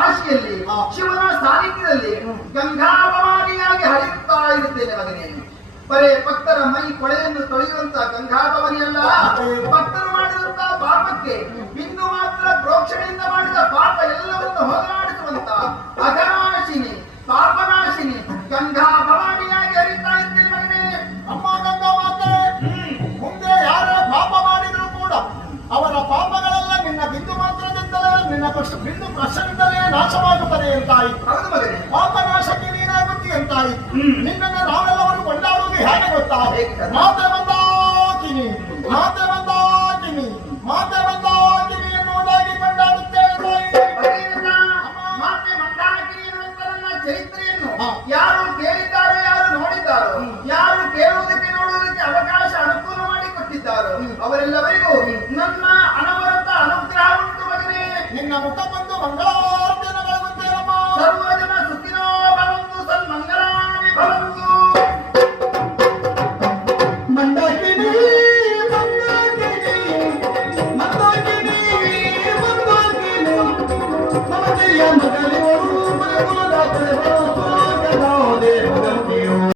ಕಾಶಿಯಲ್ಲಿ ಶಿವನ ಸಾನ್ನಿಧ್ಯದಲ್ಲಿ ಗಂಗಾಭವಾನಿಯಾಗಿ ಹರಿಯುತ್ತಾ ಇರುತ್ತೇನೆ ಮಗನೇ. ಬರೇ ಭಕ್ತರ ಮೈ ಕೊಳೆಯನ್ನು ತೊಳೆಯುವಂತ ಗಂಗಾಭವನಿಯಲ್ಲ ಭಕ್ತರು ಮಾಡಿದಂತ ಪಾಪಕ್ಕೆ ಬಿಂದು ಮಾತ್ರ ಪ್ರೋಕ್ಷಣೆಯಿಂದ ಮಾಡಿದ ಪಾಪ ಎಲ್ಲವನ್ನು ಹೋಗಲಾಡಿಸುವಂತ ಅಘನಾಶಿನಿ ಪಾಪನಾಶಿನಿ ಗಂಗಾ ನಿನ್ನ ಪಕ್ಷ ಬಿಂದು ಪ್ರಶ್ನಿಂದಲೇ ನಾಶವಾಗುತ್ತದೆ ಅಂತಾಯಿ ಹೌದು ಮಗನೇ ಪಾಪನಾಶಕ್ಕೆ ನೀನಾಗುತ್ತಿ ಎಂತಾಯಿತು ಹ್ಮ್. ನಿನ್ನನ್ನು ನಾವೆಲ್ಲವನ್ನು ಕೊಂಡಾಡುವುದು ಹೇಗೆ ಗೊತ್ತಾ? ಮಾತೆ ಬಂದಾಕಿನಿ ಮಾತೆ ಬಂದಾಕಿನಿ ಮಾತೆ ಬಂದಾಕಿನಿ ಎನ್ನುವುದಾಗಿ ಕೊಂಡಾಡುತ್ತೇವೆ ಮಾತೆ ಮಂದಾಕಿನಿ ಎನ್ನುವಂತ ನನ್ನ ಚರಿತ್ರೆಯನ್ನು. ಯಾರು ಕೇಳಿದ್ದಾರೆ ಯಾರು ನೋಡಿದ್ದಾರೋ ಯಾರು ಕೇಳುವುದಕ್ಕೆ ನೋಡುವುದಕ್ಕೆ ಅವಕಾಶ ಅನುಕೂಲ ಮಾಡಿ ಕೊಟ್ಟಿದ್ದಾರೋ ಅವರೆಲ್ಲವರಿಗೂ ನನ್ನ ಅನವರತ ಅನುಗ್ರಹ ಉಂಟು ಮಗನೇ ನಿನ್ನ ಮುಖ ಬಂದು ಸರ್ವ ಜನ ಸುಖಿನೋ ಭವಂತು ಸನ್ಮಂಗಲಾನಿ ಭವಂತು. ಮಂದಾಕಿನಿ ಮಂದಾಕಿನಿ ಮಂದಾಕಿನಿ ಮಂದಾಕಿನಿ. ಮಗಲಿ ಮಗಲಿವರು ಮನೆಗುಲದ